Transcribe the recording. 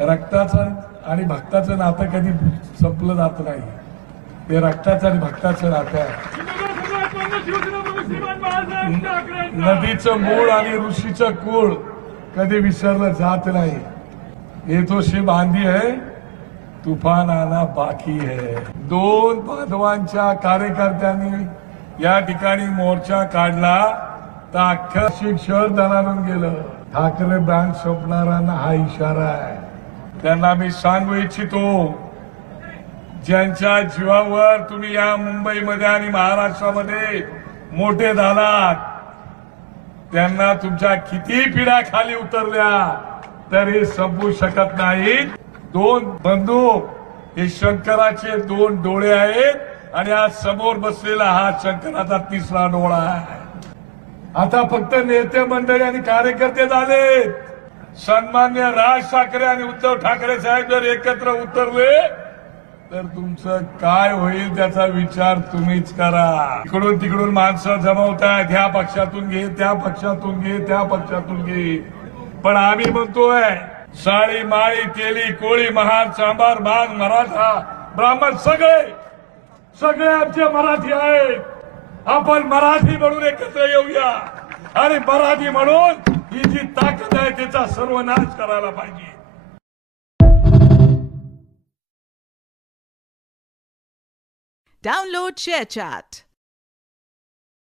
रक्ताचं आणि भक्ताचं नातं कधी संपलं जात नाही. ते रक्ताचं आणि भक्ताचं नातं आहे. नदीचं मूळ आणि ऋषीचं कुळ कधी विसरलं जात नाही. ये तो शिव आंधी है, तुफान आना बाकी है. दोन बांधवांच्या कार्यकर्त्यांनी या ठिकाणी मोर्चा काढला तर अख्खं शहर दणाणून गेलं. ठाकरे ब्रँड स्वप्नारांना हा इशारा आहे. त्यांना मी सांगू इच्छितो, ज्यांच्या जीवावर तुम्ही या मुंबईमध्ये आणि महाराष्ट्रामध्ये मोठे झालात, त्यांना तुमच्या किती पिढ्या खाली उतरल्या तरी संपू शकत नाहीत. दोन बंदूक हे शंकराचे दोन डोळे आहेत आणि आज समोर बसलेला हा शंकराचा तिसरा डोळा आहे. आता फक्त नेते मंडळी आणि कार्यकर्ते झालेत. सन्मान्य राज ठाकरे आणि उद्धव ठाकरे साहेब जर एकत्र उतरले तर तुमचं काय होईल त्याचा विचार तुम्हीच करा. इकडून तिकडून माणसं जमवतायत, ह्या पक्षातून घे, त्या पक्षातून घे, त्या पक्षातून घे. पण आम्ही म्हणतोय, साळी माळी तेली कोळी महार चांभार मान मराठा ब्राह्मण सगळे आमचे मराठी आहेत. आपण मराठी म्हणून एकत्र येऊया आणि मराठी म्हणून ही जी ताकद आहे त्याचा सर्वनाश करायला पाहिजे. Download ShareChat.